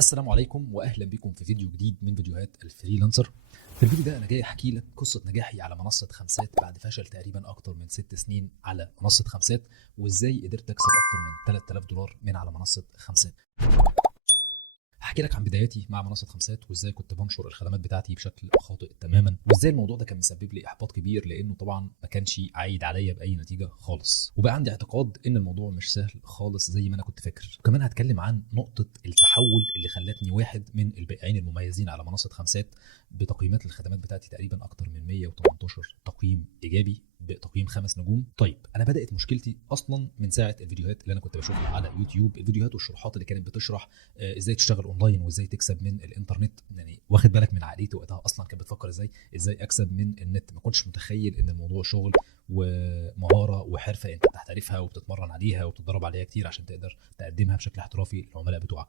السلام عليكم واهلا بكم في فيديو جديد من فيديوهات الفريلانسر. في الفيديو ده انا جاي احكي لك قصه نجاحي على منصه خمسات بعد فشل تقريبا اكتر من 6 سنين على منصه خمسات، وازاي قدرت اكسب اكتر من $3000 من على منصه خمسات. هحكي لك عن بداياتي مع منصه خمسات، وازاي كنت بنشر الخدمات بتاعتي بشكل خاطئ تماما، وازاي الموضوع ده كان مسبب لي احباط كبير لانه طبعا ما كانش عايد عليا باي نتيجه خالص، وبقى عندي اعتقاد ان الموضوع مش سهل خالص زي ما انا كنت فاكر. وكمان هتكلم عن نقطه التحول اللي خلتني واحد من البائعين المميزين على منصه خمسات بتقييمات الخدمات بتاعتي تقريبا اكتر من 118 تقييم ايجابي بتقييم 5 نجوم. طيب انا بدات مشكلتي اصلا من ساعه الفيديوهات اللي انا كنت بشوفها على يوتيوب، الفيديوهات والشروحات اللي كانت بتشرح ازاي تشتغل اونلاين وازاي تكسب من الانترنت. يعني واخد بالك من عقليتي وقتها اصلا كانت بتفكر ازاي اكسب من النت. ما كنتش متخيل ان الموضوع شغل ومهاره وحرفه انت بتحترفها وبتتمرن عليها وبتتدرب عليها كتير عشان تقدر تقدمها بشكل احترافي للعملاء بتوعك.